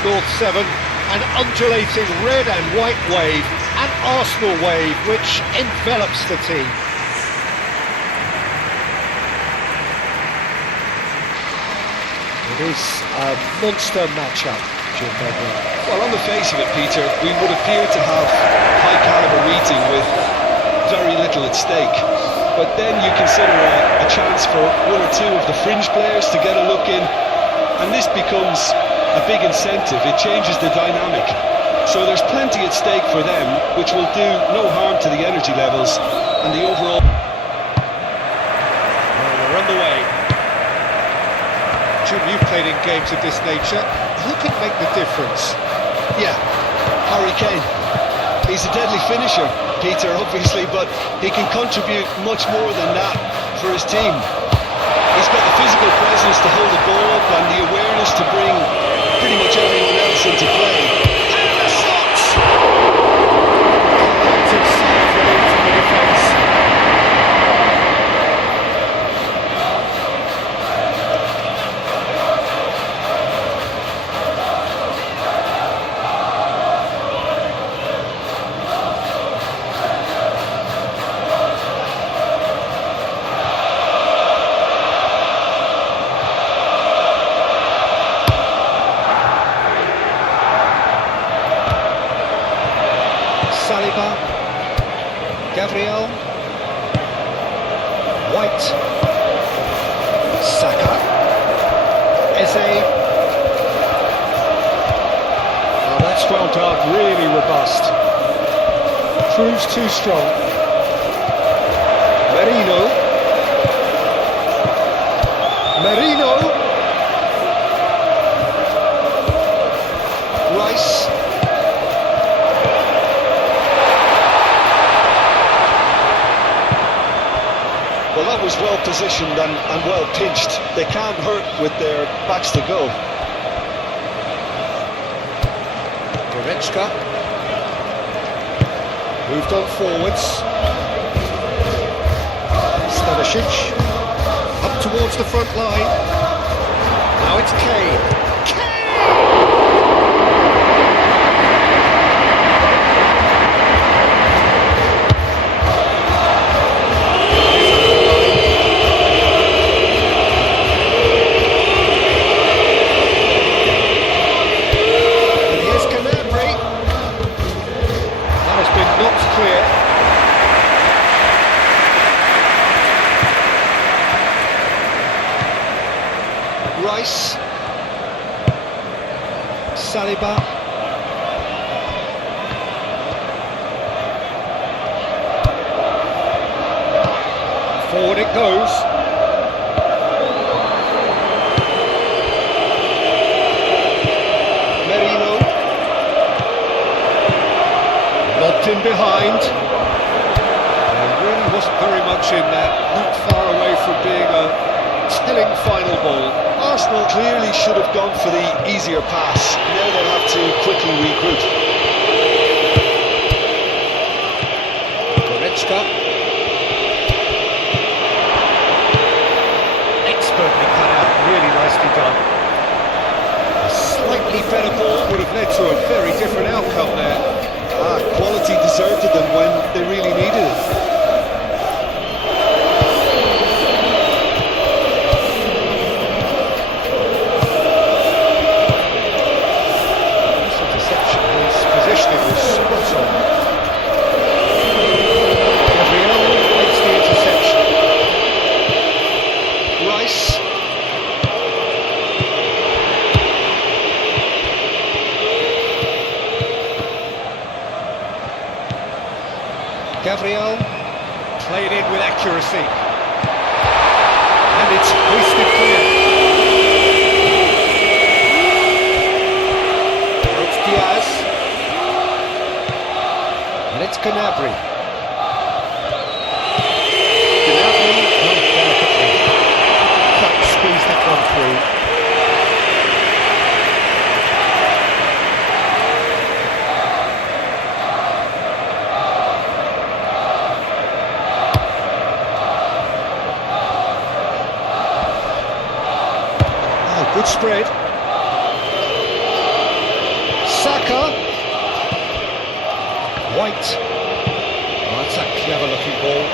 North 7, an undulating red and white wave, an Arsenal wave which envelops the team. It is a monster matchup, Jim Begley. Well, on the face of it, Peter, we would appear to have high-caliber meeting with very little at stake. But then you consider a chance for one or two of the fringe players to get a look in, and this becomes a big incentive. It changes the dynamic. So there's plenty at stake for them, which will do no harm to the energy levels and the overall... Well, we're on the way. Jim, you've played in games of this nature. Who can make the difference? Yeah, Harry Kane. He's a deadly finisher, Peter, obviously, but he can contribute much more than that for his team. He's got the physical presence to hold the ball up and the awareness to bring pretty much everyone else into play. And the shots! Collective sigh of relief from the defence. Saliba, Gabriel, White, Saka, Eze. Oh, that's well done, really robust. Proves too strong. Merino, Rice. Well, that was well positioned and well pinched. They can't hurt with their backs to go. Goretzka moved on forwards. Stanisic up towards the front line. Now it's Kane. Rice, Saliba, forward it goes. Merino, lobbed in behind. Really wasn't very much in that, not far away from being a telling final ball. Arsenal clearly should have gone for the easier pass. Now they'll have to quickly regroup. Goretzka. Expertly cut out, really nicely done. A slightly better ball would have led to a very different outcome there. Quality deserted them when they really needed it. Gabriel played in with accuracy, and it's hoisted clear. It's Diaz, and it's Gnabry. Gnabry, delicately, can't squeeze that one through. Good spread. Saka. White. Oh, that's a clever looking ball.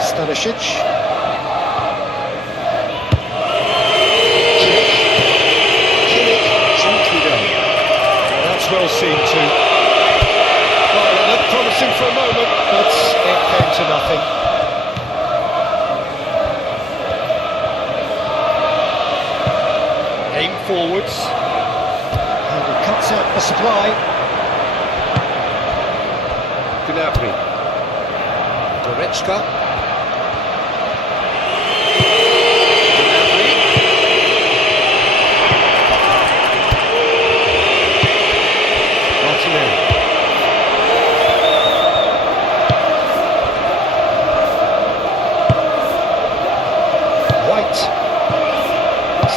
Stanisic. Well seen too. Well, it looked promising for a moment, but it came to nothing. Aim forwards. And he cuts out the supply. Gnabry. Goretzka.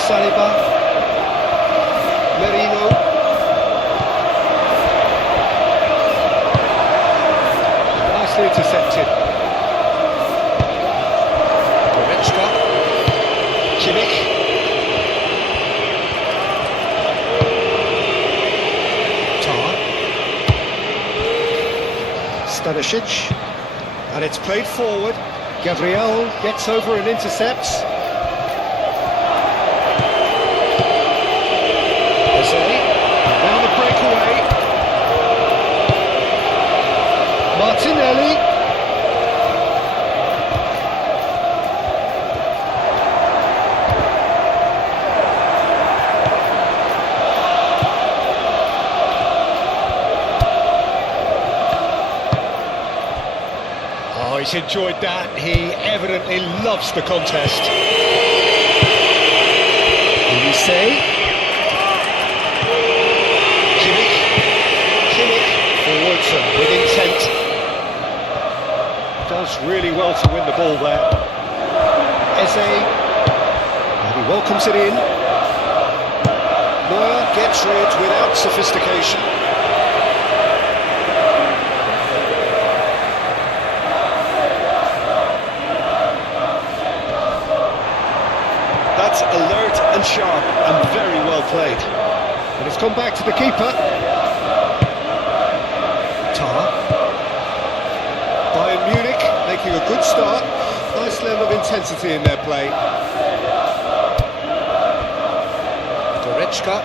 Saliba, Merino, nicely intercepted. Goretzka, Kimmich, Tar, Stanisic, and it's played forward. Gabriel gets over and intercepts. Now the breakaway. Martinelli. Oh, he's enjoyed that. He evidently loves the contest. Olise. With intent, does really well to win the ball there. Eze, and he welcomes it in. Neuer gets rid without sophistication. That's alert and sharp and very well played. And it's come back to the keeper. BAYERN Munich making a good start. Nice level of intensity in their play. Goretzka.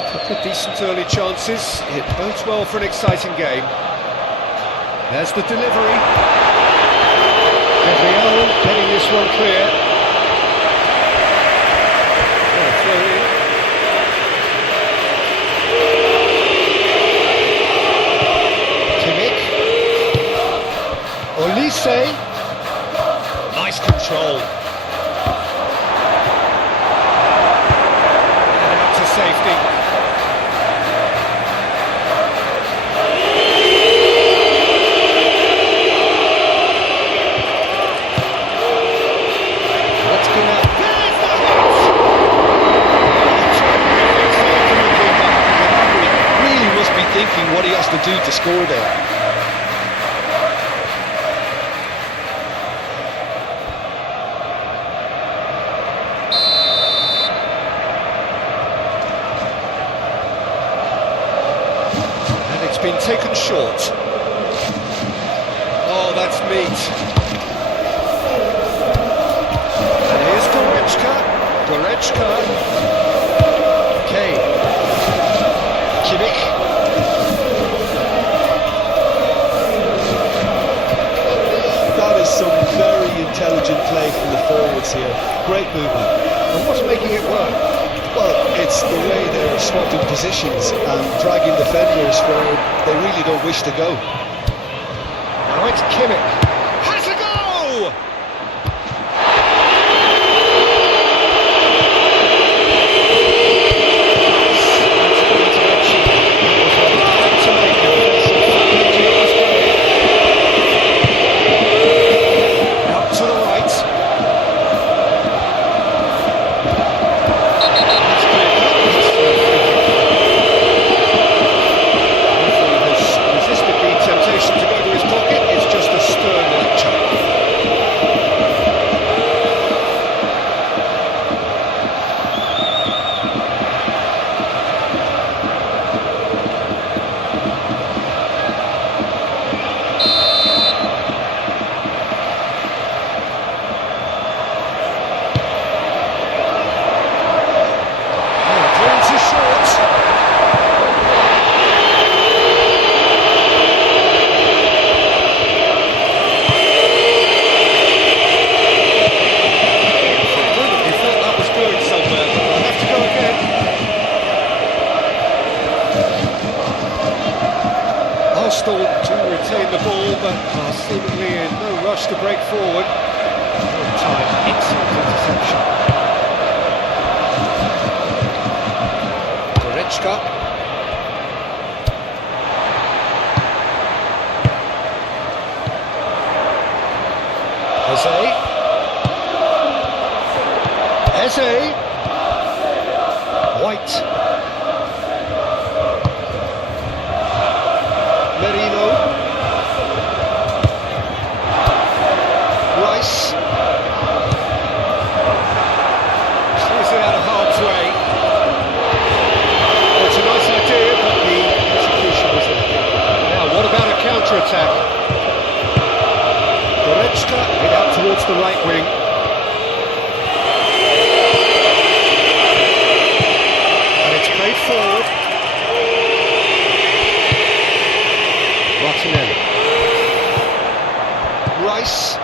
A couple of decent early chances. It bodes well for an exciting game. There's the delivery. Gabriel getting this one clear. Oh, throw in. Olise, nice control. And out to safety. Let's go now. There's the hit! Really must be thinking what he has to do to score there. Been taken short. Oh, that's meat. And here's Goretzka. Goretzka. Kane. Kimmich. That is some very intelligent play from the forwards here. Great movement. And what's making it work? Well, it's the way they're swapping positions and dragging defenders where they really don't wish to go. Now it's Kimmich. Has a go! Out to the right. managed to break forward. Time, excellent interception. Goretzka. Eze. White. Merino. Rice. Clears it out of harm's way. Well, it's a nice idea, but the execution was lacking. Now, what about a counter-attack? Goretzka hit out towards the right wing. And it's played forward. Martinelli. Rice.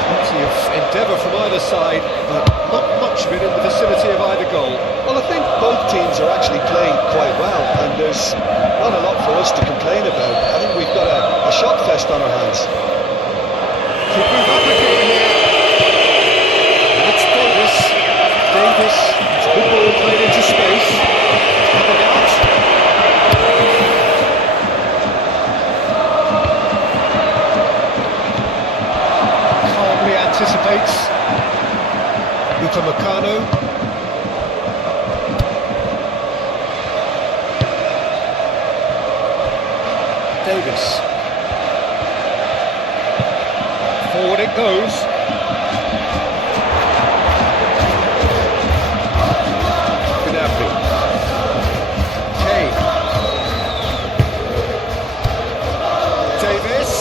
Plenty of endeavour from either side, but not much of it in the vicinity of either goal. Well, I think both teams are actually playing quite well, and there's not a lot for us to complain about. I think we've got a shot fest on our hands. Could move up again here. And it's Davis. Davis. It's a good ball played into space. Covered out. Calmly anticipates. Upamecano. Davis. Forward it goes. Gnabry. Kane. Davis.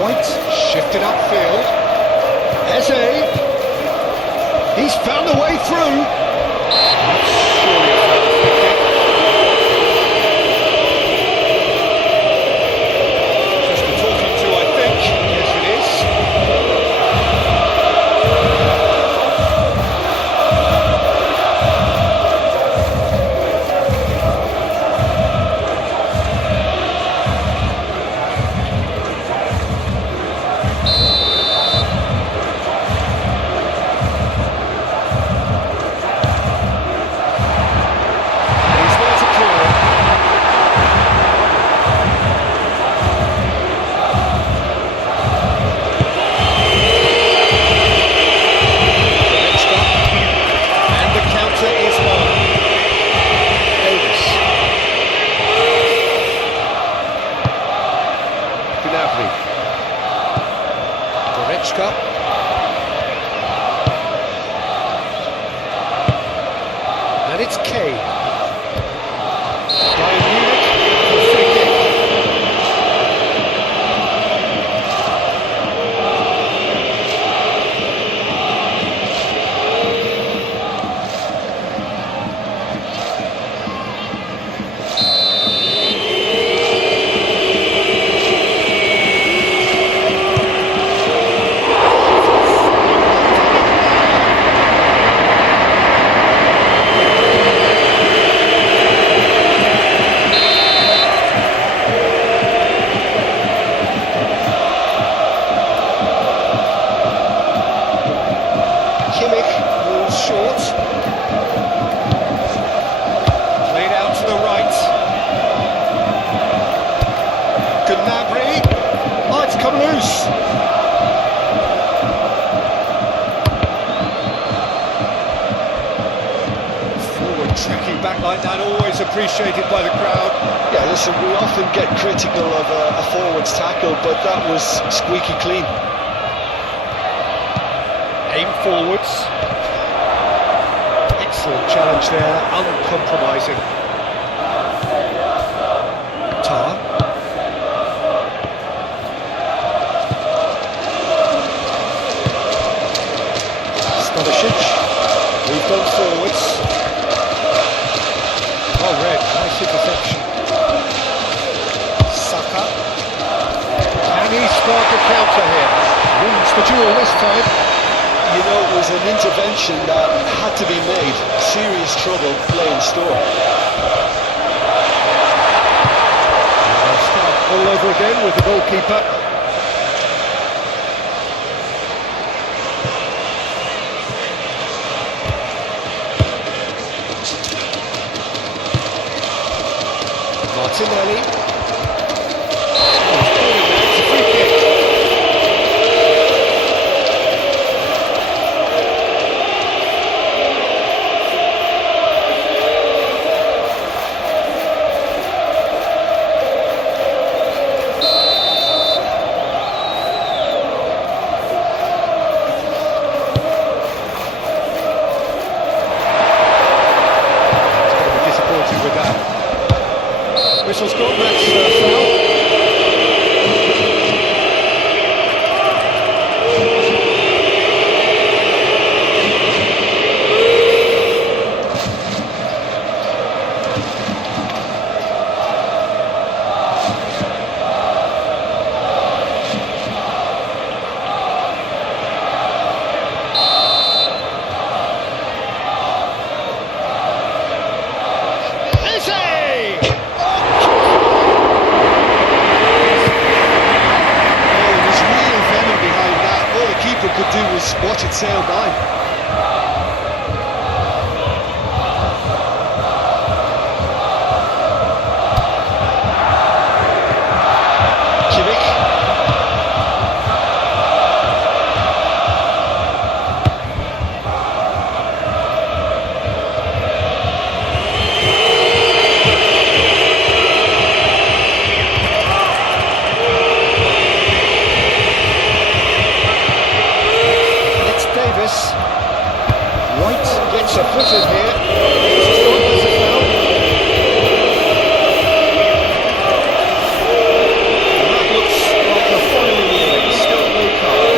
White shifted upfield. Eze. He's found a way through. That's surely a foul free kick. Just the talking to, I think. Yes, it is. Goretzka. And it's Kane. Bayern Munich for a free kick. Short. Played out to the right. Gnabry. Oh, it's come loose. Forward tracking back like that, always appreciated by the crowd. Yeah, listen, we often get critical of a forward's tackle, but that was squeaky clean. Aim forwards. Excellent challenge there, uncompromising. Tar. Stanisic. Moved on forwards. Oh, red. Nice interception. Saka. Can he spark a counter here? Wins the duel this time. You know, it was an intervention that had to be made. Serious trouble lay in store. They'll start all over again with the goalkeeper. Martinelli. Oh, he's caught him there. It's a free kick. Whistle's gone, that's foul. Could do was watch it sail by. White gets a foot in here. There's a foul. And that looks like a final warning. Still no card.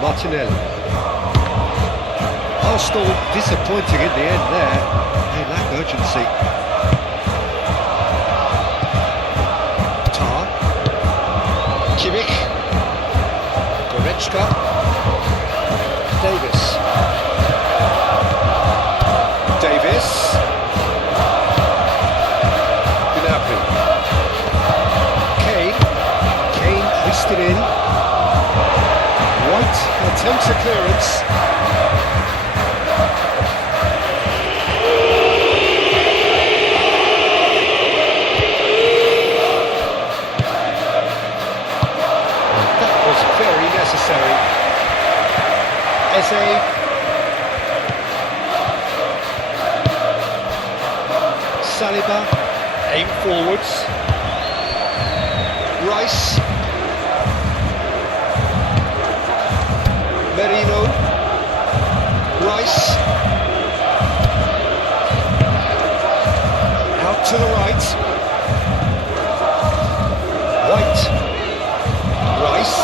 Martinelli. Arsenal disappointing in the end there. They lack urgency. Tar. Kimmich. Goretzka. Davis. Gnabry. Kane twisted in. White attempts a clearance. That was very necessary. Eze. Saliba. Aim forwards. Rice. Merino, Rice, out to the right, White, Rice,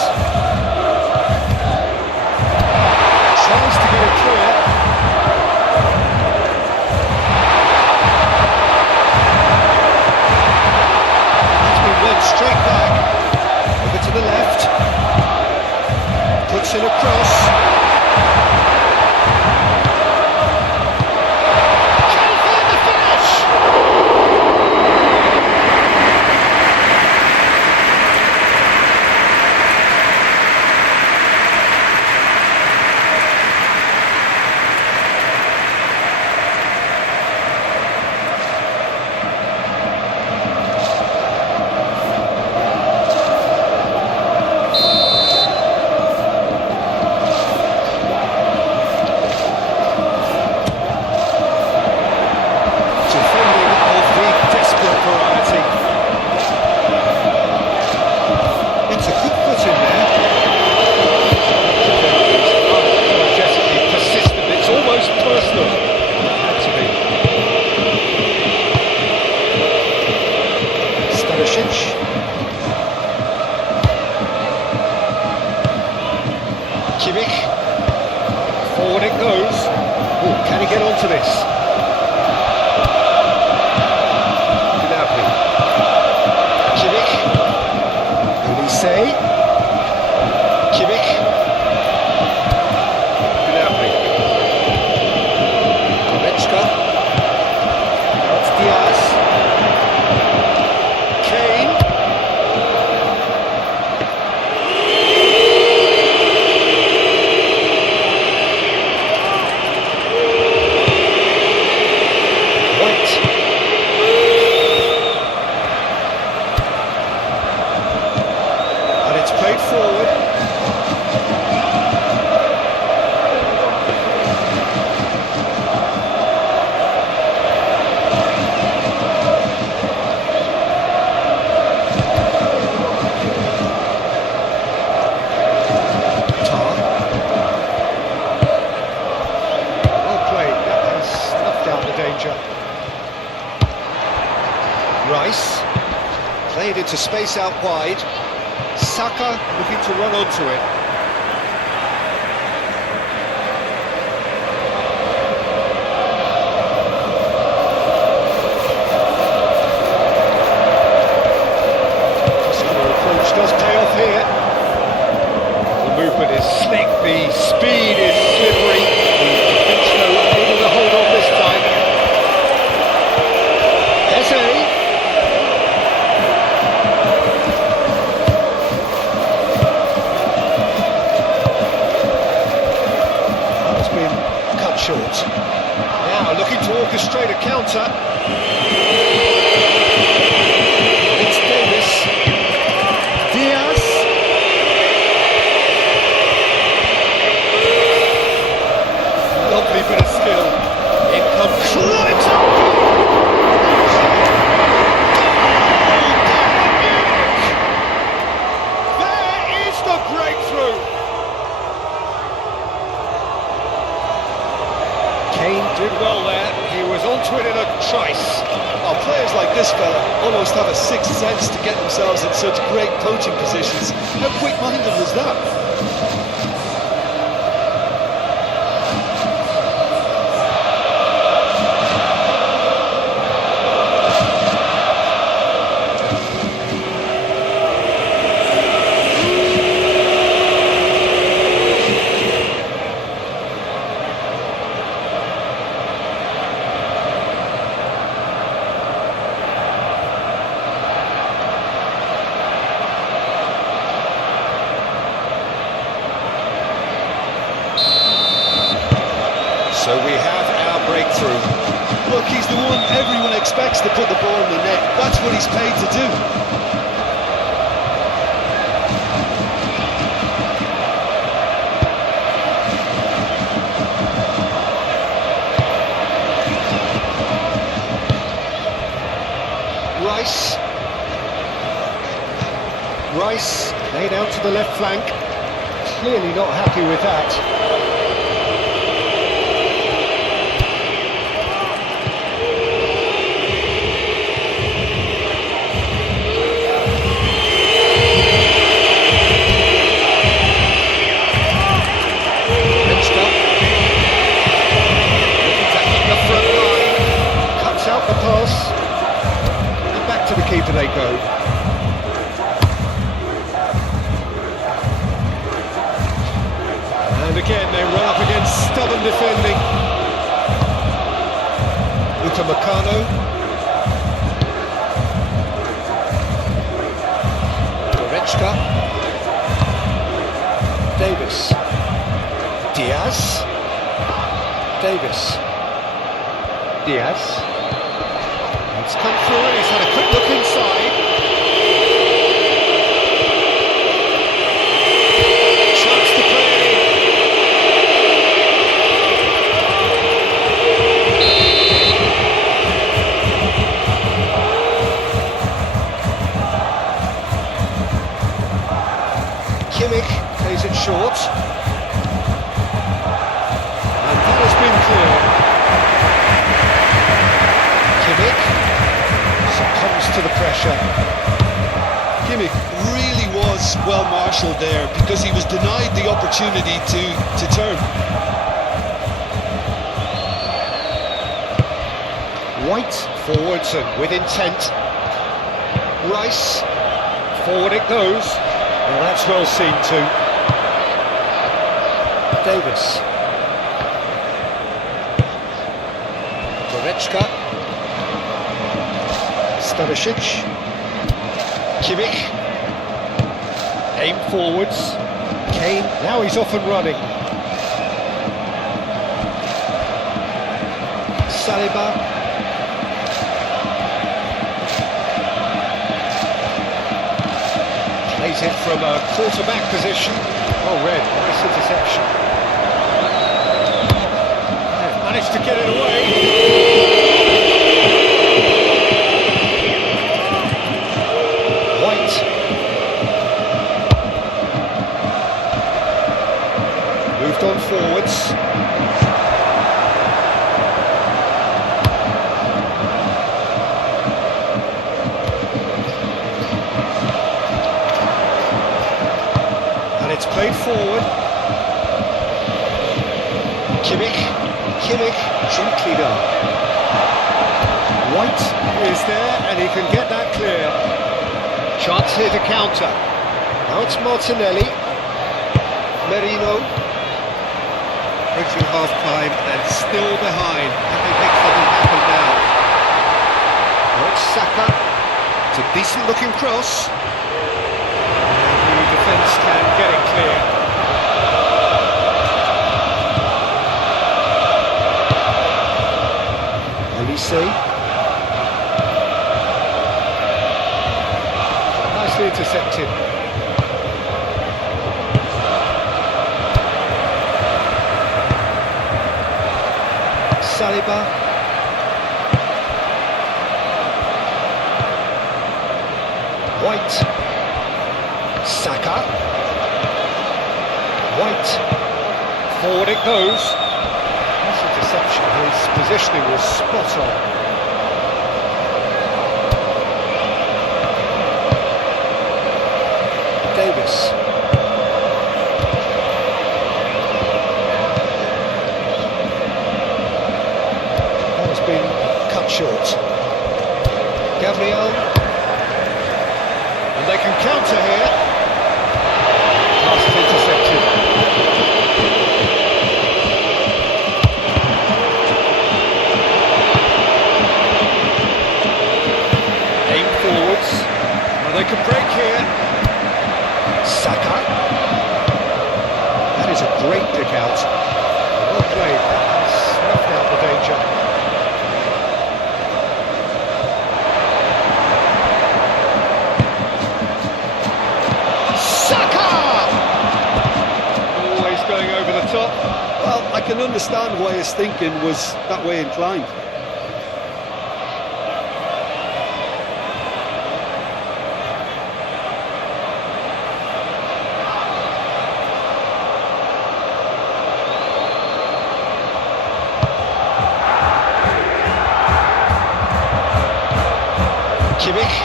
to this. Gnabry. Kimmich. Olise. Kimmich. Gnabry. Goretzka. That's Diaz. Kane. Played forward. Well played. That has snuffed out the danger. Rice played into space out wide. Saka looking to run onto it. Muscular approach does pay off here. The movement is slick, the speed is slippery. Pinchlow able to hold on this time. Eze. Short. Now looking to orchestrate a counter. It's Davis. Diaz. Lovely bit of skill. In comes Kluivert. There is the breakthrough. Kane did well there, he was onto it in a trice. Oh, players like this fella almost have a sixth sense to get themselves in such great coaching positions. How quick-minded was that? So we have our breakthrough. Look, he's the one everyone expects to put the ball in the net. That's what he's paid to do. Rice laid out to the left flank. Clearly not happy with that. Keeper they go. And again they run up against stubborn defending. Upamecano. Goretzka. Davis. Diaz. Davis. Diaz. It's come through, he's had a quick look inside. Chance to play it in. Kimmich plays it short. And that has been cleared. Kimmich succumbs to the pressure. Kimmich really was well marshalled there because he was denied the opportunity to turn. White forwards and with intent. Rice, forward it goes. Well, that's well seen too. Davis. Goretzka. Stanisic. Kimmich. Aim forwards. Kane, now he's off and running. Saliba. Plays it from a quarterback position. Oh, red, nice interception. They've managed to get it away. Moved on forwards. And it's played forward. Kimmich, gently done. White is there and he can get that clear. Chance here to counter. Now it's Martinelli. Merino. Reaching half-time and still behind. Can they make something happen now? Now it's Saka. It's a decent-looking cross. And the defence can get it clear. Olise. Nicely intercepted. Saliba. White. Saka. White. Forward it goes. This interception, his positioning was spot on. Davis. Been cut short. Gabriel, and they can counter here. Pass is intercepted. Aim forwards. Well, they can break here. Saka. That is a great pick out. Well played. Snuffed out the danger. Well, I can understand why his thinking was that way inclined. Kimmich.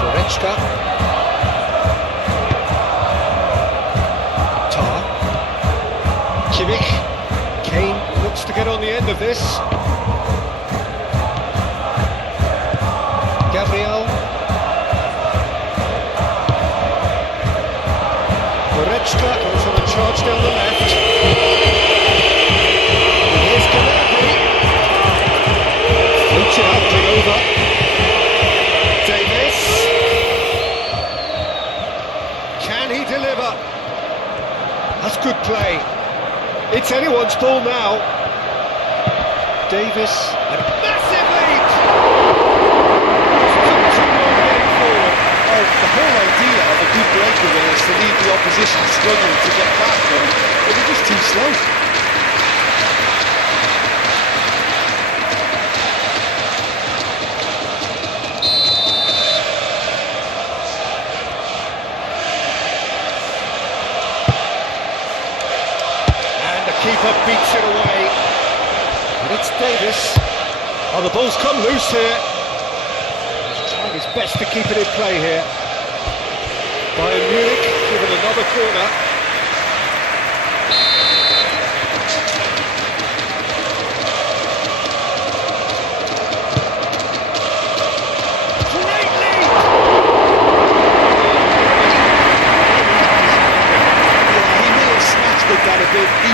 Goretzka. Kimmich. Kane looks to get on the end of this. Gabriel. Goretzka goes on a charge down the left. And here's Gnabry. Floats it out to over. Davis. Can he deliver? That's good play. It's anyone's ball now. Davis, a massive lead! Well, the whole idea of a good breakaway is to leave the opposition struggling to get back, but they're just too slow. Keeper beats it away. And it's Davis. Oh, the ball's come loose here. Trying his best to keep it in play here. Bayern Munich given another corner.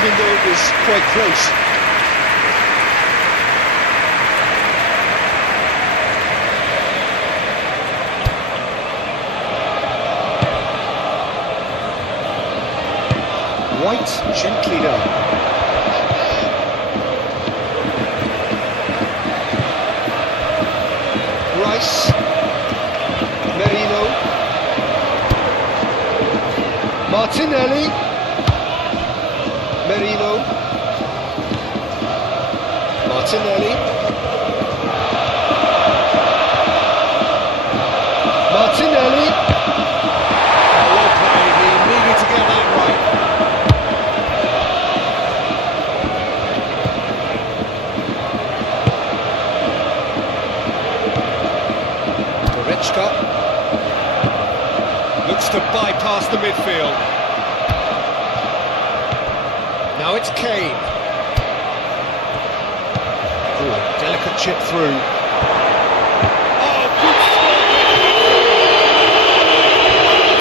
even though it was quite close. White gently done. Rice. Merino. Martinelli. Merino. Martinelli. Martinelli. Well played, he needed to get that right. Looks to bypass the midfield. Now it's Kane. Oh, delicate chip through. Oh, good stop!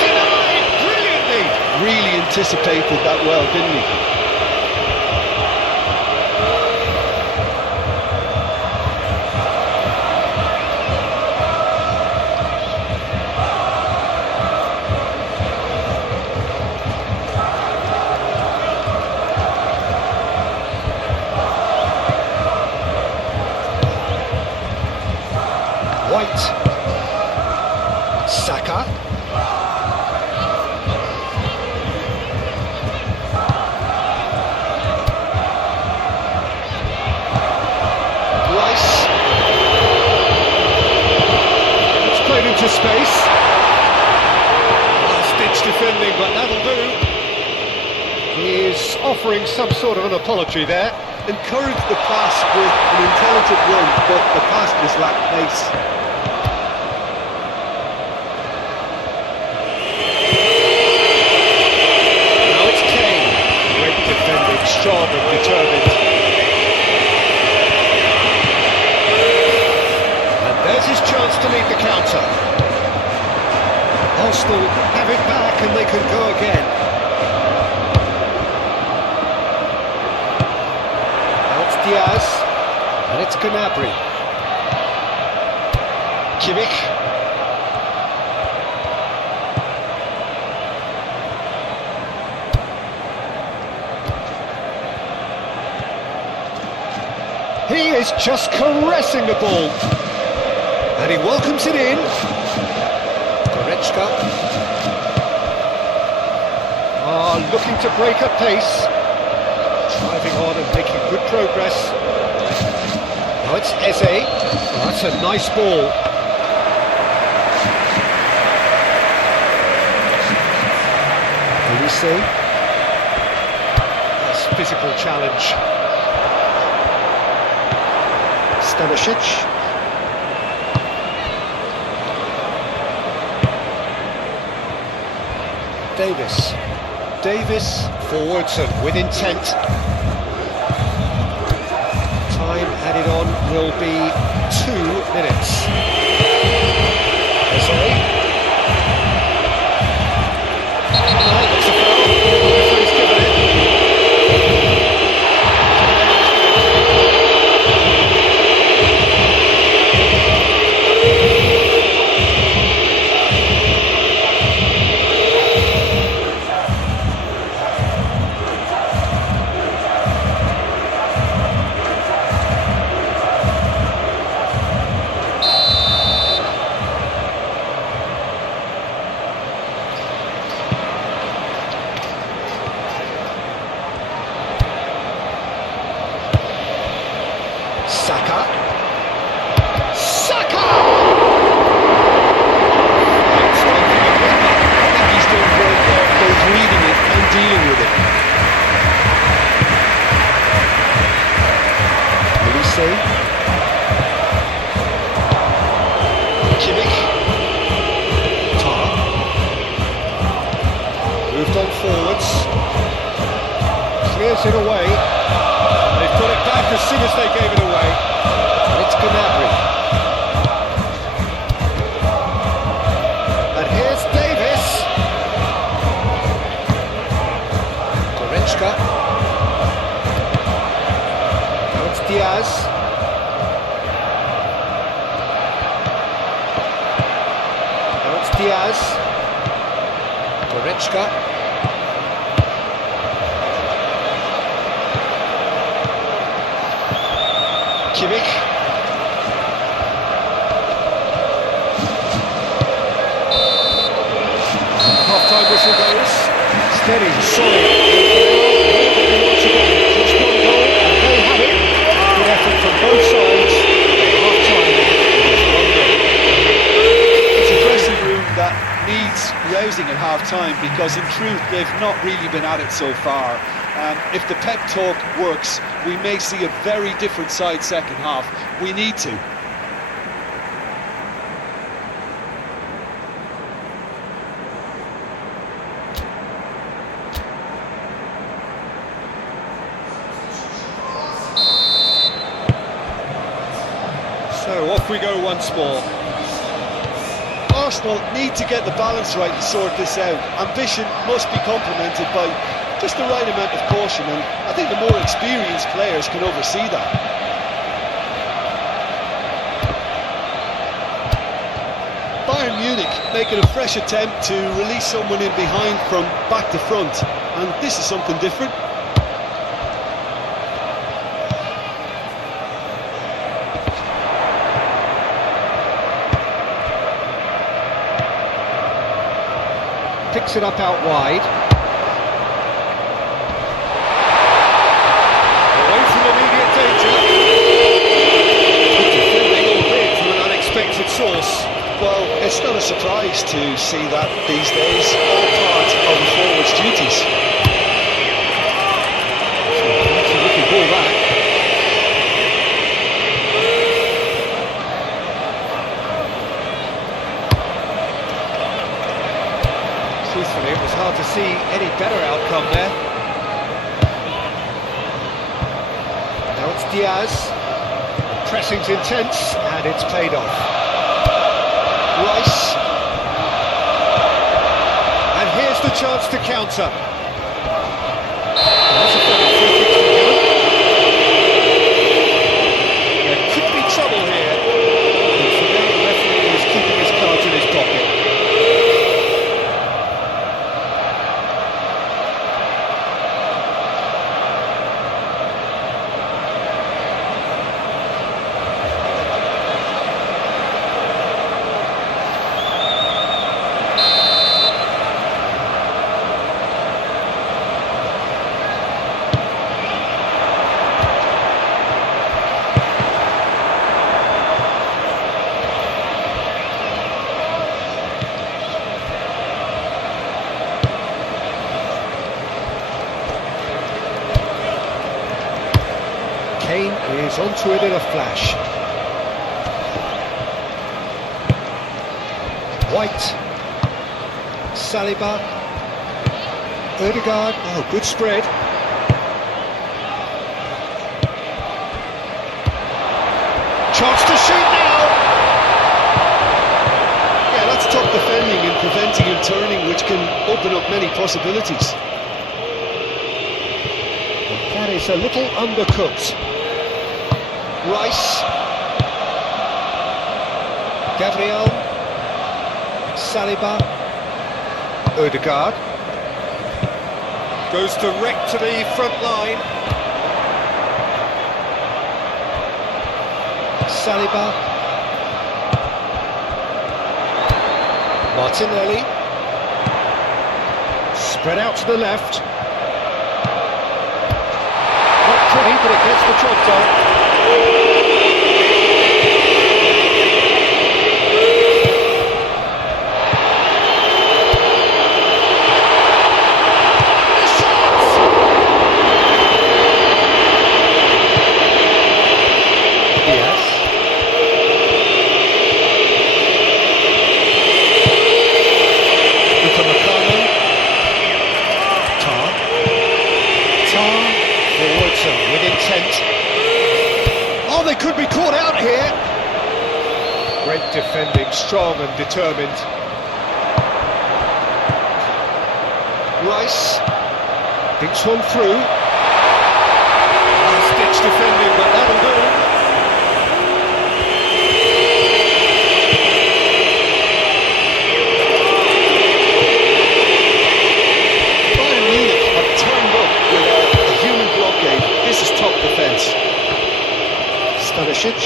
Denied brilliantly. Really anticipated that well, didn't he? White. Saka. Rice. It's played into space. Last-ditch defending, but that'll do. He is offering some sort of an apology there. Encouraged the pass with an intelligent run, but the pass just lacked pace. Strong and determined. And there's his chance to lead the counter. Arsenal have it back and they can go again. Now it's Diaz. And it's Gnabry. Kimmich. He is just caressing the ball. And he welcomes it in. Goretzka. Looking to break at pace. Driving on and making good progress. Now it's Eze. Oh, that's a nice ball. Olise. Nice physical challenge. Stanisic. Davis forwards and with intent. Time added on will be 2 minutes. Eze. That's a foul. The referee's given it. Saka! I think he's doing great there, both reading it and dealing with it. Olise. Kimmich. Tar. Moved on forwards. Clears it away. They've put it back as soon as they gave it away. And it's Gnabry. And here's Davis. Goretzka. Goretzka. Kimmich. Half-time whistle goes. Steady, solid. Just one goal, and they have it. Good effort from both sides. Half-time. It's a dressing room that needs rousing at half-time because in truth they've not really been at it so far. If the pep talk works, we may see a very different side second half. We need to. So off we go once more. Arsenal need to get the balance right to sort this out. Ambition must be complemented by just the right amount of caution, and I think the more experienced players can oversee that. Bayern Munich making a fresh attempt to release someone in behind from back to front, and this is something different. Picks it up out wide. Away from immediate danger. Good defending, albeit from an unexpected source. Well, it's not a surprise to see that these days, all part of the forward's duties. That's a looking ball back. Truthfully, it was hard to see any better outcome there. Now it's Diaz. Pressing's intense, and it's paid off. Rice. And here's the chance to counter. That's a free kick to be given. There could be trouble here. But for now, the referee is keeping his cards in his pocket. Kane is onto it in a flash. White. Saliba. Ødegaard. Oh, good spread. Chance to shoot now! Yeah, that's top defending and preventing him turning, which can open up many possibilities. That is a little undercooked. Rice. Gabriel. Saliba. Ødegaard. Goes direct to the front line. Saliba. Martinelli. Spread out to the left. Not pretty, but it gets the job done. With intent. Oh, they could be caught out here. Great defending, strong and determined. Rice thinks one through. Last-ditch defending, but that'll do. Stanisic.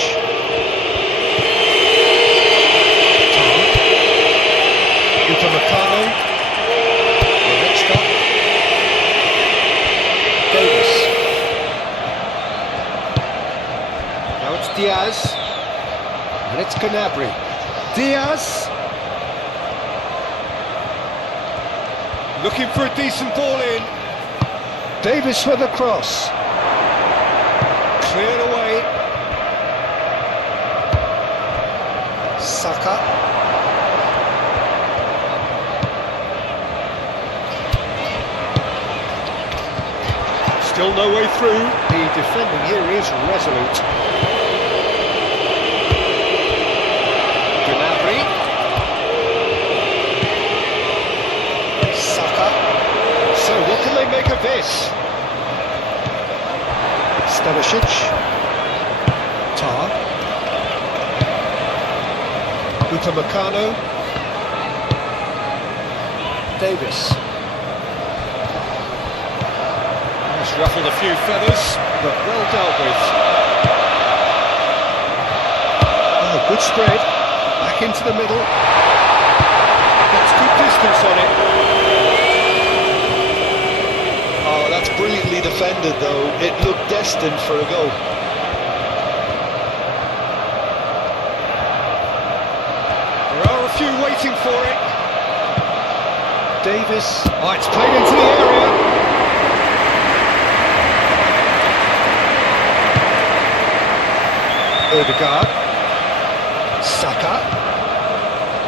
Upamecano. Goretzka. Davis. Now it's Diaz. And it's Gnabry. Diaz. Looking for a decent ball in. Davis with a cross. Cleared away. Saka. Still no way through. The defending here is resolute. Gnabry. Saka. So what can they make of this? Stanisic. Tar. Upamecano. Davis. That's ruffled a few feathers, but well dealt with. Oh, good spread. Back into the middle. That's good distance on it. Oh, that's brilliantly defended, though. It looked destined for a goal. There are a few waiting for it. Davis. Oh, it's played into the area. Ødegaard. Saka.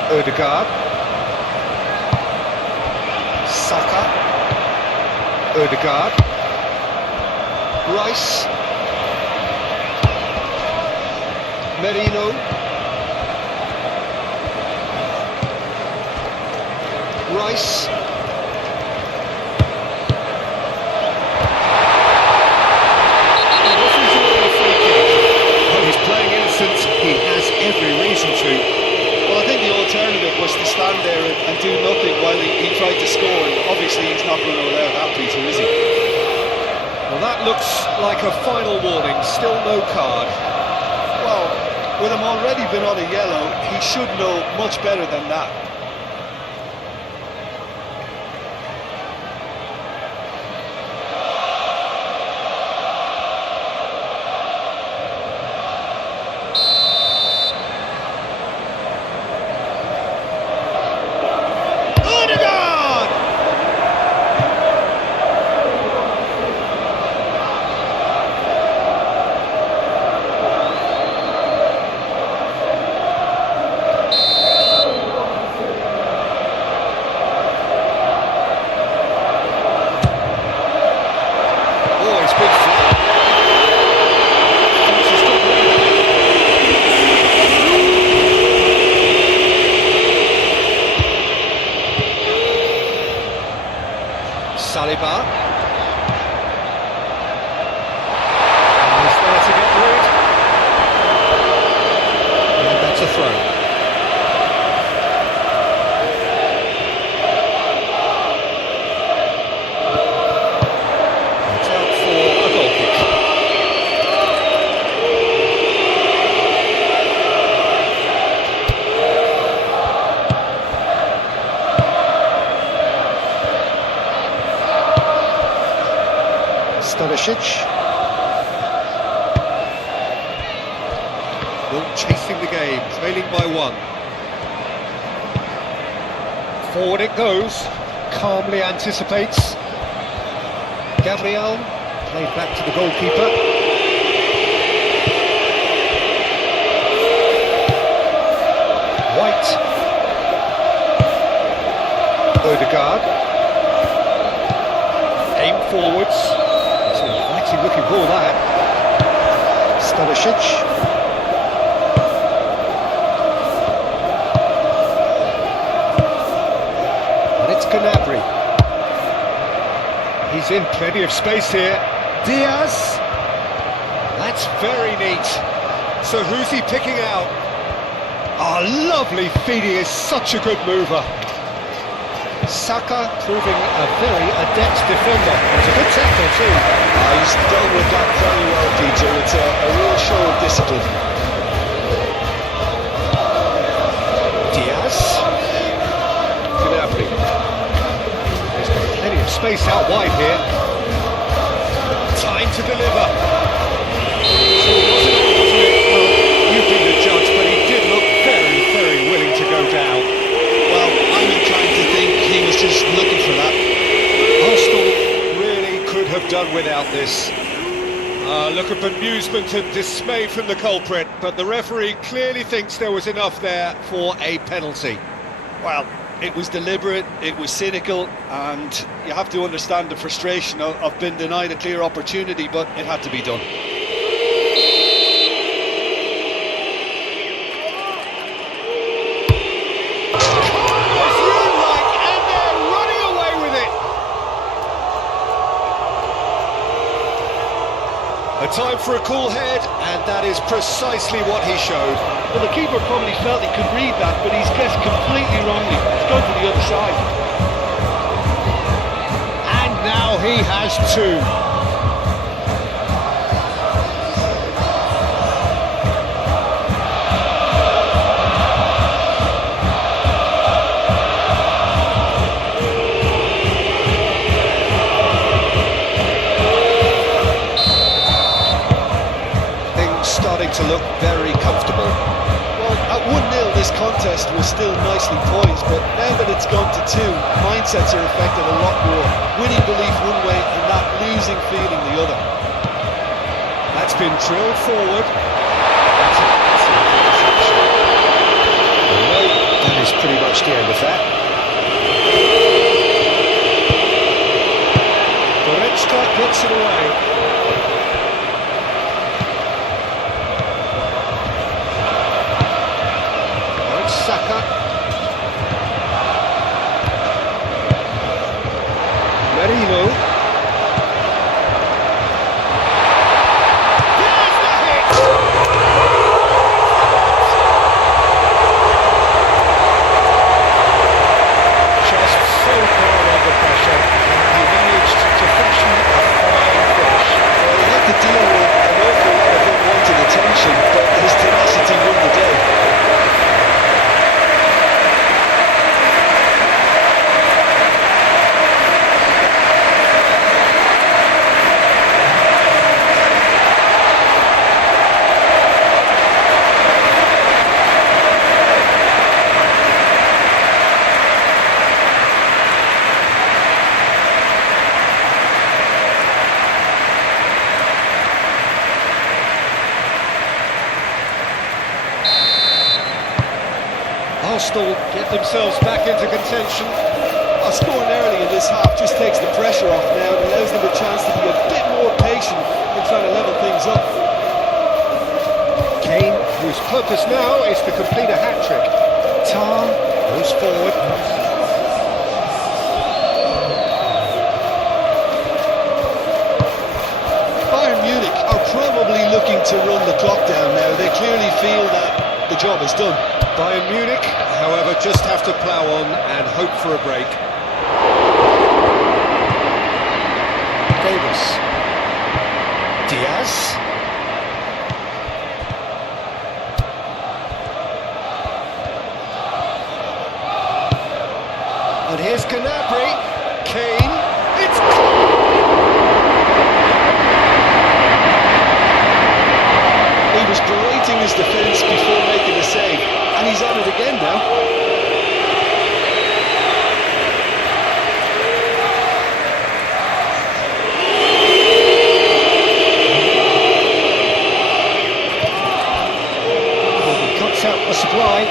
Ødegaard. Saka. Ødegaard. Rice. Merino. Rice. He has every reason to. Well, I think the alternative was to stand there and do nothing while he tried to score, and obviously he's not going to allow that, Peter, is he? Well, that looks like a final warning, still no card. Well, with him already been on a yellow, he should know much better than that. Saliba. He's there to get rid. And that's a throw. It's out for a goal kick. Stanisic. Will chasing the game, trailing by one. Forward it goes, calmly anticipates. Gabriel, played back to the goalkeeper. White. Ødegaard. Aim forwards. It's an inviting looking ball that. Stanisic. And it's Gnabry. He's in plenty of space here. Diaz. That's very neat. So who's he picking out? Oh, lovely feed. He is such a good mover. Saka proving a very adept defender. It's a good tackle too. He's dealt with that very well, Peter. It's a real show of discipline. space out wide here. Time to deliver. So wasn't it? Well, you've been the judge, but he did look very, very willing to go down. Well, I'm inclined to think he was just looking for that. Arsenal really could have done without this. Look at bemusement and dismay from the culprit, but the referee clearly thinks there was enough there for a penalty. Well, it was deliberate, it was cynical, and you have to understand the frustration of being denied a clear opportunity, but it had to be done. A time for a cool head, and that is precisely what he showed. Well, the keeper probably felt he could read that, but he's guessed completely wrongly. He's gone to the other side. And now he has two. To look very comfortable. Well, at 1-0 this contest was still nicely poised, but now that it's gone to 2, mindsets are affected a lot more. Winning belief one way and that losing feeling the other. That's been drilled forward. That is pretty much the end of that. Goretzka gets it away. Saka. Merino. Here's the hit! Just so calm under pressure, and he managed to fashion a fine finish. Well, he had to deal with an awful lot of unwanted attention, but his tenacity won the day. Arsenal get themselves back into contention. Scoring early in this half just takes the pressure off now and allows them a chance to be a bit more patient in trying to level things up. Kane, whose purpose now is to complete a hat-trick. Tar moves forward. Bayern Munich are probably looking to run the clock down now. They clearly feel that the job is done. Bayern Munich, however, just have to plough on and hope for a break. Davis. Diaz. And here's Gnabry. Kane. It's He was berating his defence before making the save, and he's at it again now. cuts out the supply.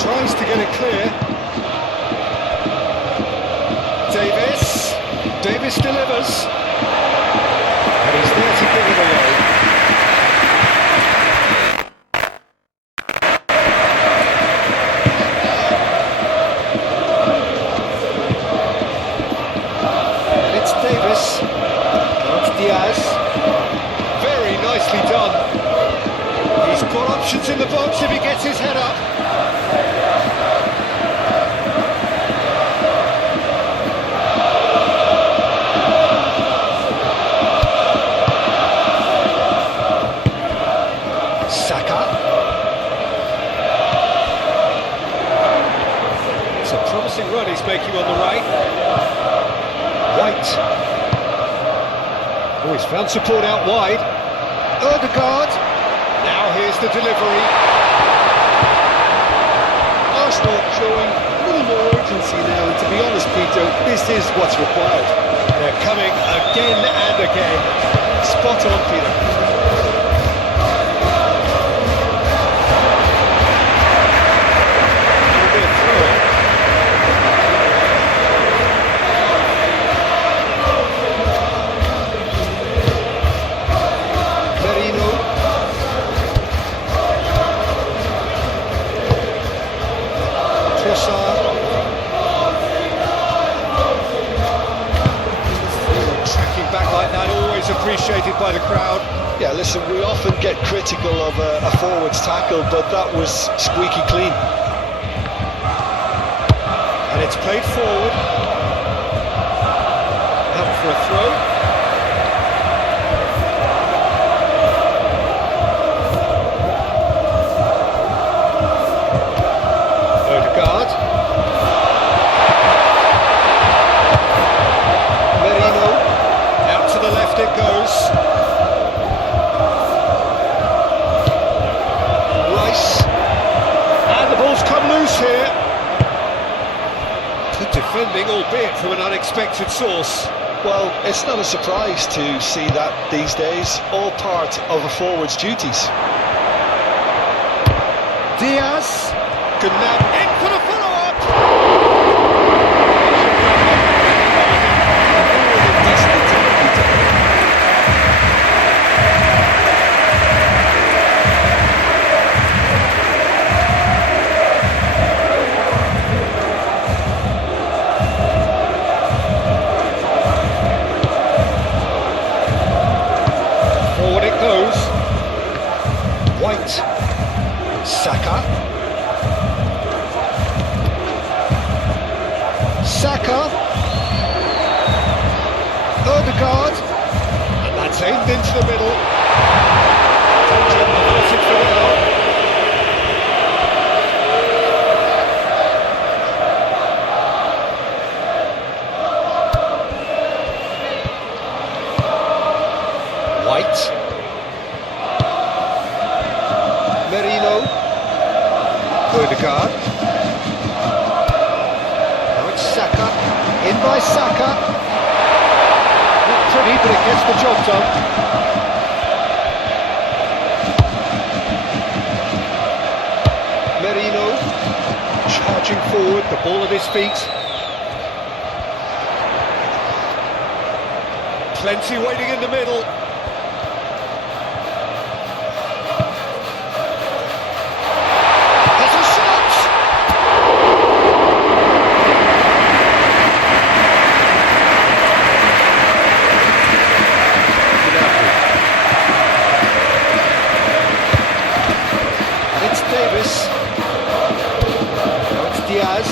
Tries to get it clear. Davis delivers. And he's there to give it away. And it's Davis. Now it's Diaz. Very nicely done. He's got options in the box if he gets his head up. run he's making on the right. White. Oh, he's found support out wide. Ødegaard. Now here's the delivery. Arsenal showing a little more urgency now, and to be honest, Peter, this is what's required. They're coming again and again. Spot on, Peter. Appreciated by the crowd. Yeah, listen, we often get critical of a forward's tackle, but that was squeaky clean. And it's played forward. Out for a throw. Ødegaard. It goes. Rice. And the ball's come loose here. Good defending, albeit from an unexpected source. Well, it's not a surprise to see that these days, all part of a forward's duties. Diaz. Good nab. In for the follow-up. Saka. Ødegaard. And that's aimed into the middle. White. Ødegaard. Now it's Saka. In by Saka. Not pretty, but it gets the job done. Merino charging forward, the ball at his feet. Plenty waiting in the middle. Diaz,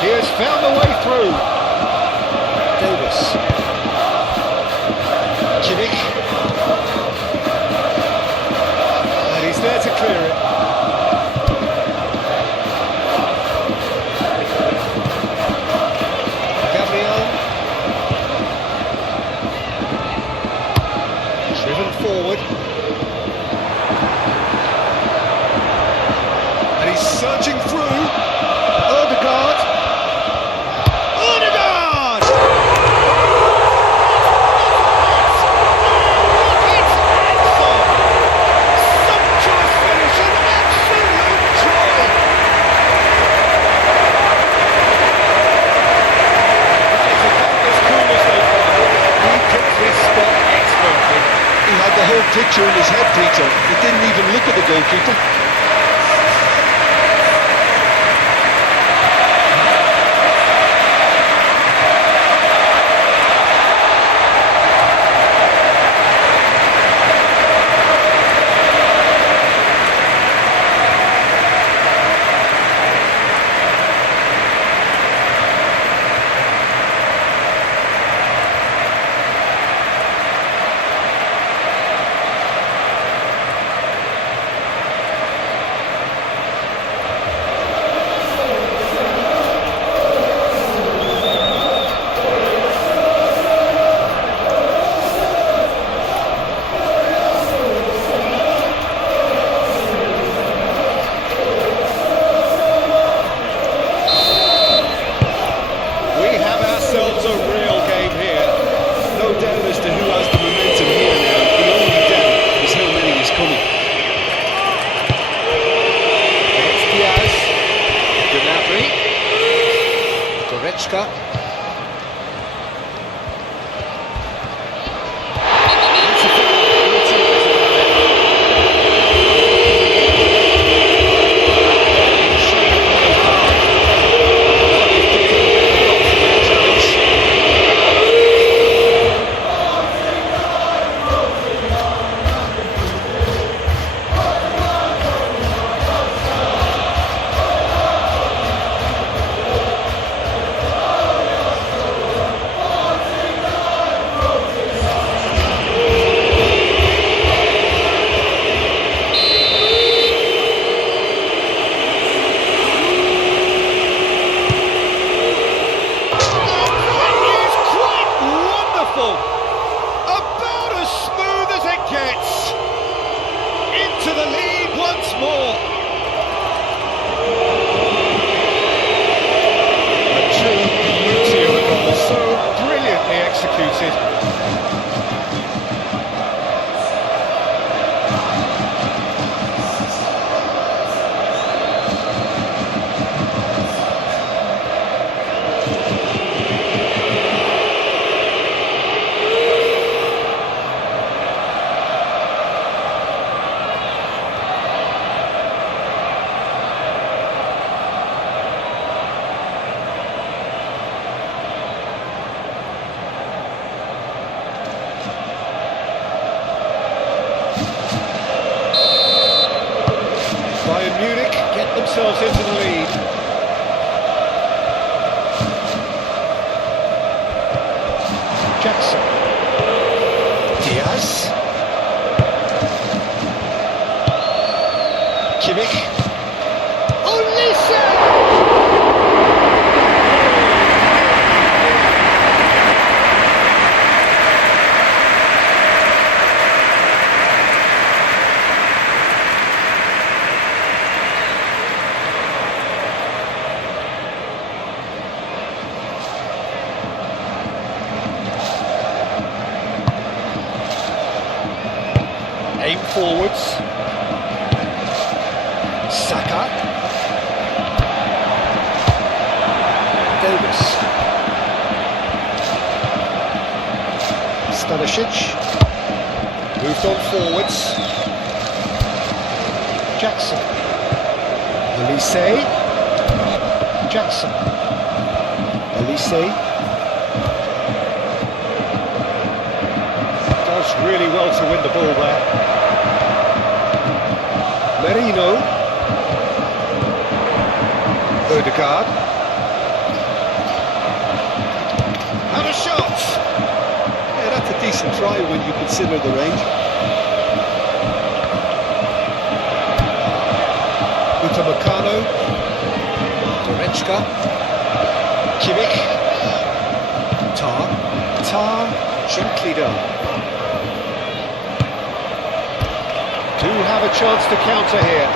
he has found the way through. Davis. Kimmich. And he's there to clear it. Gabriel. Driven forward. And he's surging through. Ødegaard! Sumptuous finish and absolute joy! That is about as cool as they come. He picked his spot expertly. He had the whole picture in his head, Peter. He didn't even look at the goalkeeper. Goretzka. About as smooth as it gets. Into the lead once more. A true beauty of a goal, so brilliantly executed. Bayern Munich get themselves into the lead. Jackson. Diaz. Kimmich. Olise! Aim forwards. Saka. Davis. Stanisic. Moved on forwards. Jackson. Olise. Jackson. Olise. Does really well to win the ball there. Merino. Odegaard. And a shot! Yeah, that's a decent try when you consider the range. Upamecano. Goretzka. Kimmich. Tar. Gently done. Do have a chance to counter here.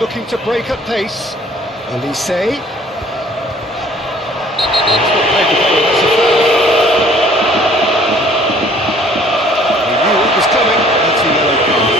Looking to break at pace. Olise. That's a foul. He knew it was coming. That's a yellow card.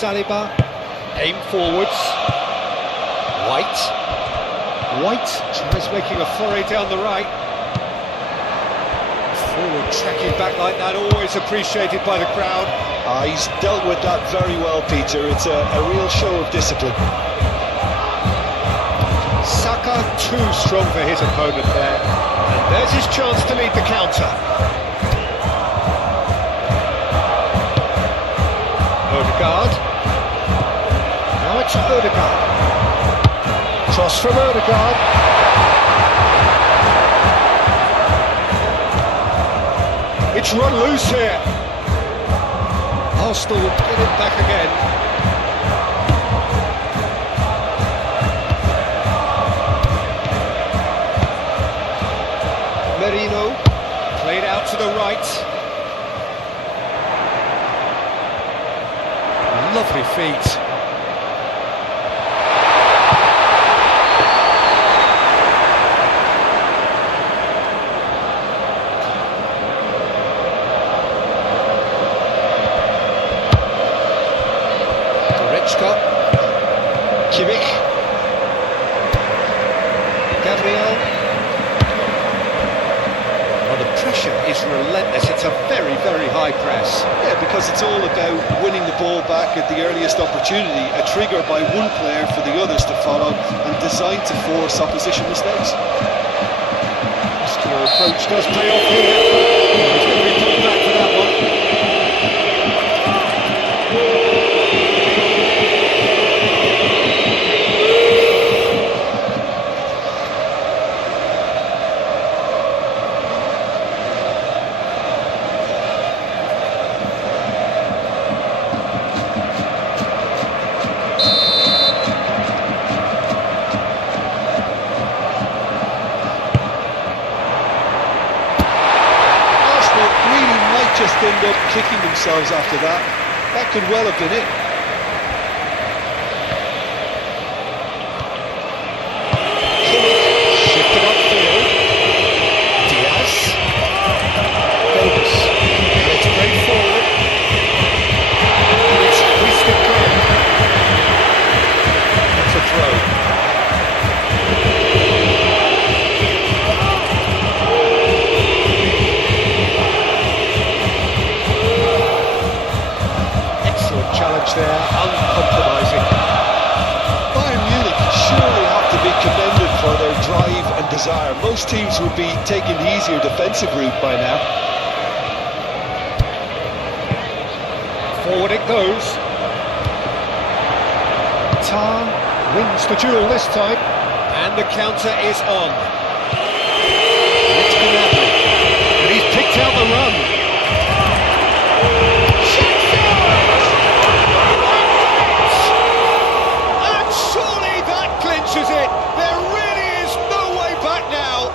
Saliba, aim forwards. White tries making a foray down the right. Forward tracking back like that, always appreciated by the crowd. He's dealt with that very well, Peter. It's a real show of discipline. Saka too strong for his opponent there. And there's his chance to lead the counter. Odegaard. Now it's Odegaard. Cross from Odegaard. It's run loose here. Arsenal will get it back again. Merino, played out to the right. Lovely feet. Kimmich, Gabriel. Well, the pressure is relentless. It's a very, very high press. Yeah, because it's all about winning the ball back at the earliest opportunity, a trigger by one player for the others to follow, and designed to force opposition mistakes. Muscular approach does pay off here. He's going to be pulled back for that one. Just end up kicking themselves after that. That could well have been it. Kimmich shifted upfield. Diaz. Gomes. And it's played forward. And it's twisted clear. That's a throw. Challenge there, uncompromising. Bayern Munich surely have to be commended for their drive and desire. Most teams would be taking the easier defensive route by now. Forward it goes. Tar wins the duel this time, and the counter is on. It's Gnabry, and he's picked out the run. Clinches it. There really is no way back now.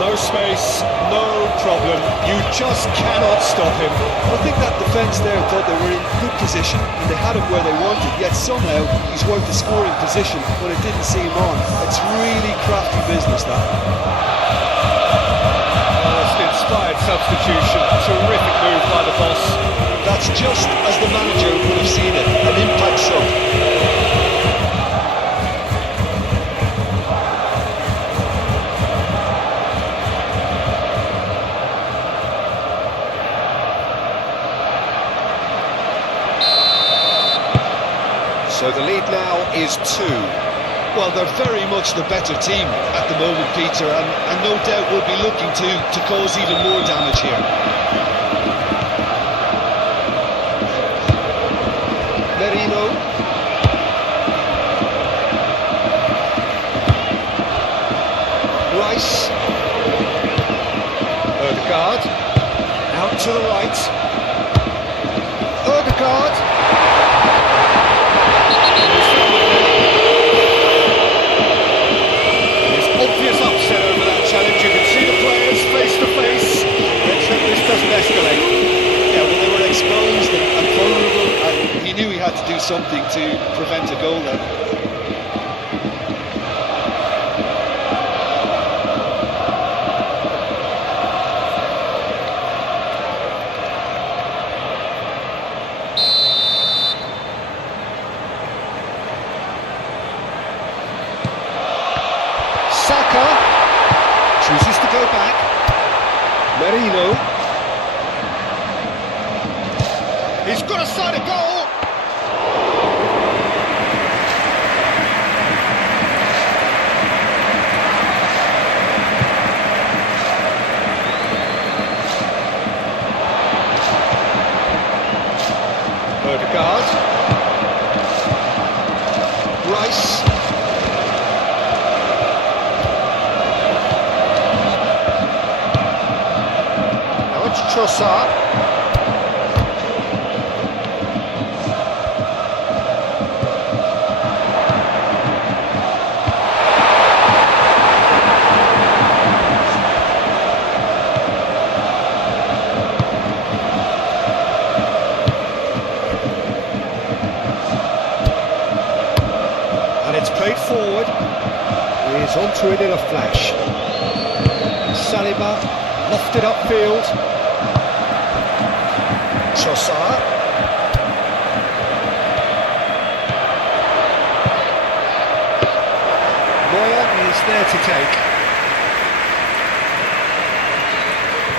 No space, no problem. You just cannot stop him. I think that defence there thought they were in good position and they had him where they wanted, yet somehow he's worked the scoring position when it didn't seem on. It's really crafty business, that. Most inspired substitution. Terrific move by the boss. That's just as the manager would have seen it, an impact sub. So the lead now is 2. Well, they're very much the better team at the moment, Peter, and no doubt will be looking to cause even more damage here. Merino. Rice. Odegaard. Out to the right. Odegaard. There's obvious upset over that challenge. You can see the players face to face. Let's hope this doesn't escalate. Yeah, well, they were exposed and vulnerable, and he knew he had to do something to prevent a goal then. go back. Merino. He's got a side of goal. Odegaard. Rice. Now it's Trossard. It's played forward. He's onto it in a flash. Saliba lofted upfield. Trossard. Neuer is there to take.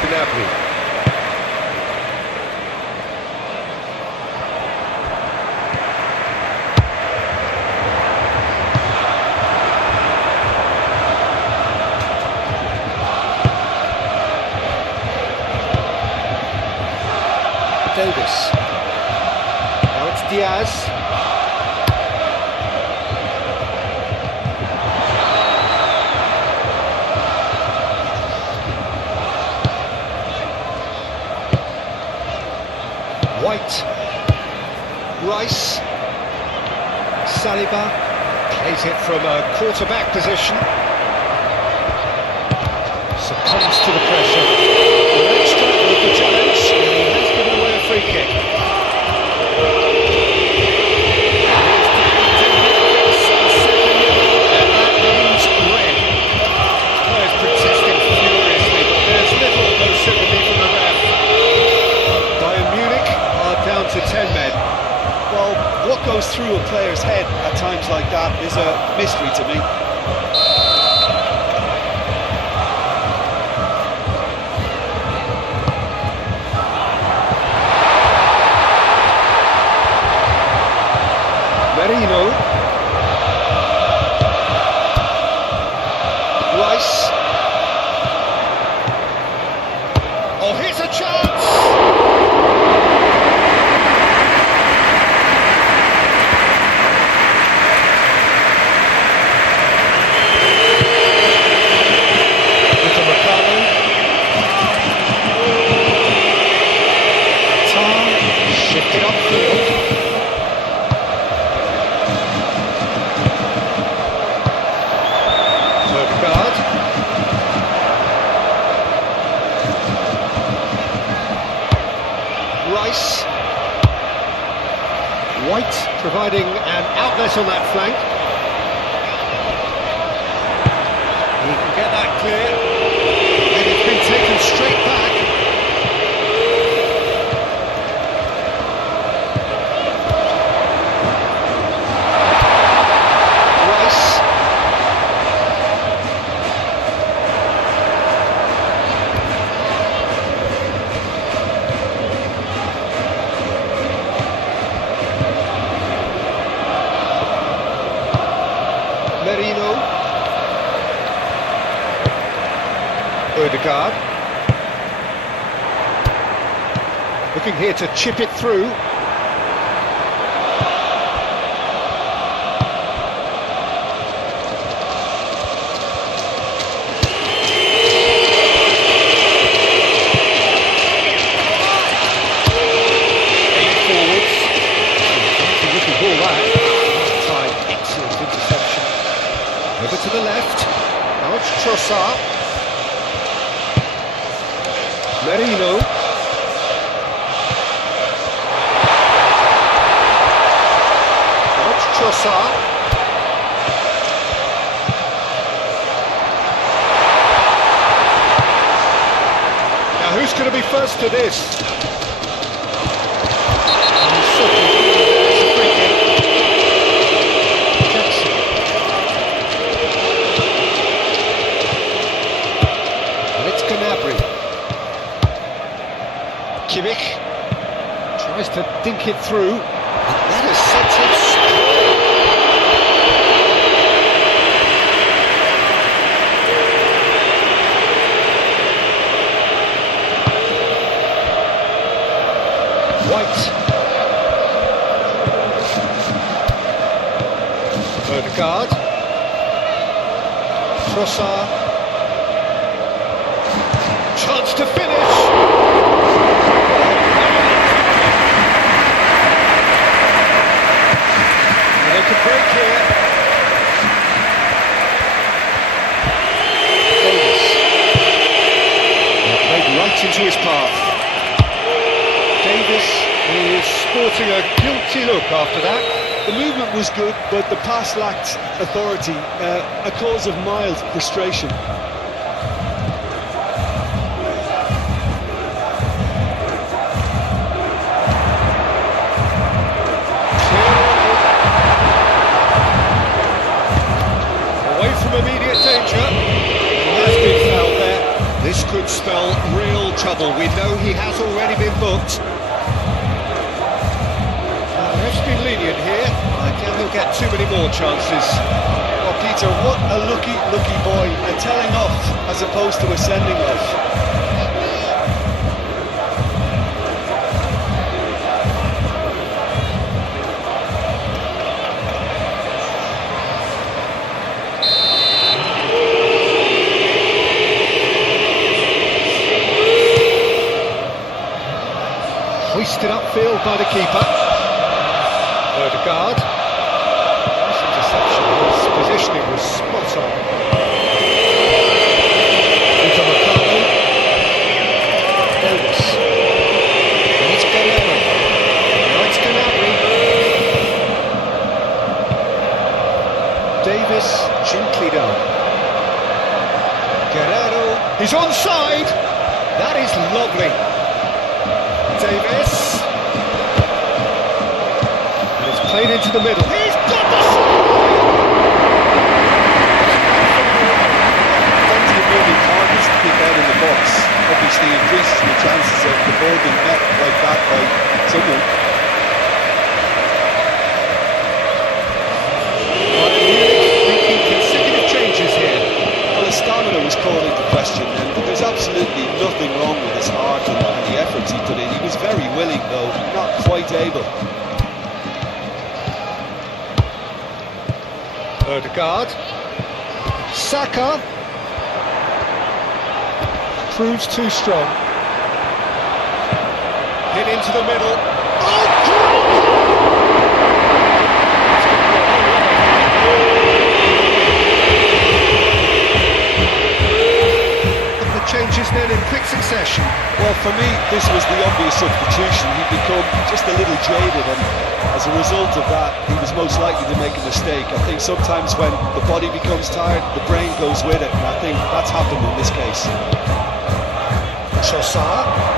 Gnabry. Davis. Now it's Diaz. White. Rice. Saliba plays it from a quarterback position. Succumbs to the pressure. An extra with the challenge, and he has given away a free kick. And that means red. Players protesting furiously, but there's little or no sympathy from the ref. Bayern Munich are down to 10 men. Well, what goes through a player's head at times like that is a mystery to me. Merino. Rice. Oh, here's a chance! Shifted upfield. Odegaard. Rice. White providing an outlet on that flank. He can get that clear. And it's been taken straight back. Merino. Odegaard. Looking here to chip it through. Over to the left. Now it's Trossard. Merino. Now it's Trossard. Now who's going to be first to this? It's Gnabry. Kimmich tries to dink it through. And that has sent it. White. Odegaard. Trossard. Chance to finish. And they could break here. Davis. Played right into his path. Davis is sporting a guilty look after that. The movement was good, but the pass lacked authority, a cause of mild frustration. Away from immediate danger. He has been fouled there. This could spell real trouble. We know he has already been booked. The ref's been lenient here. I doubt he'll get too many more chances. Oh, Peter, what a lucky boy. A telling off as opposed to a sending off. Hoisted upfield by the keeper. Odegaard. Nice interception. His positioning was spot on. Into McCartney. Davis. And it's Guerrero. Now it's Gnabry. Davis gently done. Guerrero. He's onside. That is lovely. Davis. And it's played into the middle. He's got the shot! Plenty of moving targets to pick out in the box. Obviously increases the chances of the ball being met like that by someone. Making consecutive changes here. Well, his stamina was called into question, and there's absolutely nothing wrong with his heart and the efforts he put in. He was very willing, though, not quite able. Odegaard. Saka. Proves too strong. Hit into the middle. Oh, changes then in quick succession. Well, for me, this was the obvious substitution. He'd become just a little jaded, and as a result of that, he was most likely to make a mistake. I think sometimes when the body becomes tired, the brain goes with it, and I think that's happened in this case. Trossard.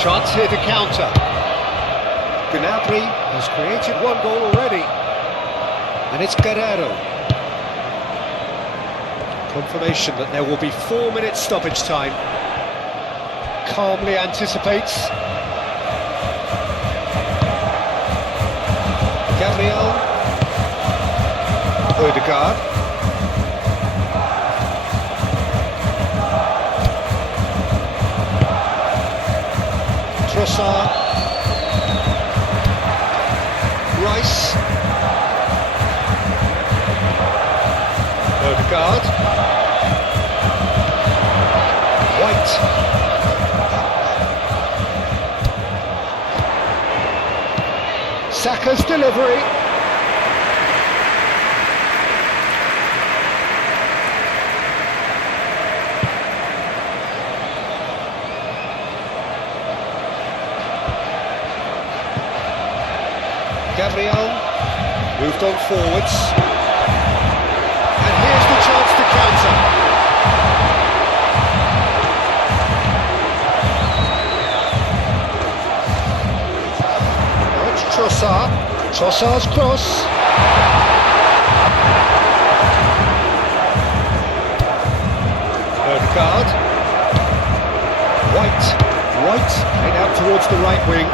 Chance here to counter. Gnabry has created one goal already. And it's Guerrero. Confirmation that there will be 4 minutes stoppage time. Calmly anticipates. Gabriel. Odegaard. Trossard. Rice. Odegaard. White. Saka's delivery. Gabriel moved on forwards, and here's the chance to counter. Trossard's cross. Odegaard. White, played out towards the right wing.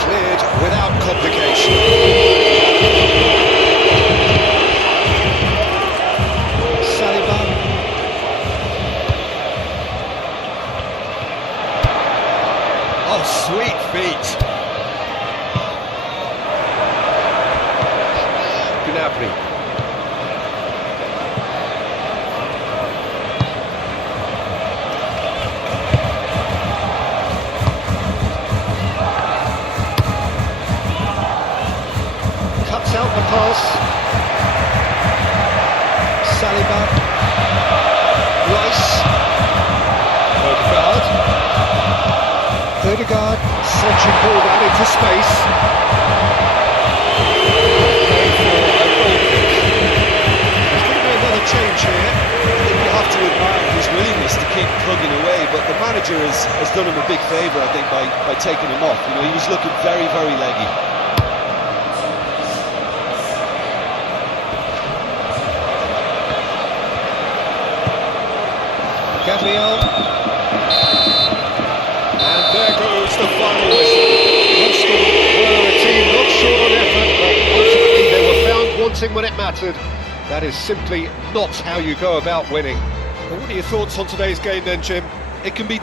Cleared without complication. Saliba. Oh, sweet feet. Gnabry. Cuts out the pass. Saliba. Rice. Odegaard, centering ball down into space. Going for a goal kick. There's going to be another change here. I think you have to admire his willingness to keep plugging away, but the manager has done him a big favour, I think, by taking him off. You know, he was looking very, very leggy. Gabriel. And there goes the final whistle. Bristol were a team not short on effort, but ultimately they were found wanting when it mattered. That is simply not how you go about winning. But what are your thoughts on today's game then, Jim? It can be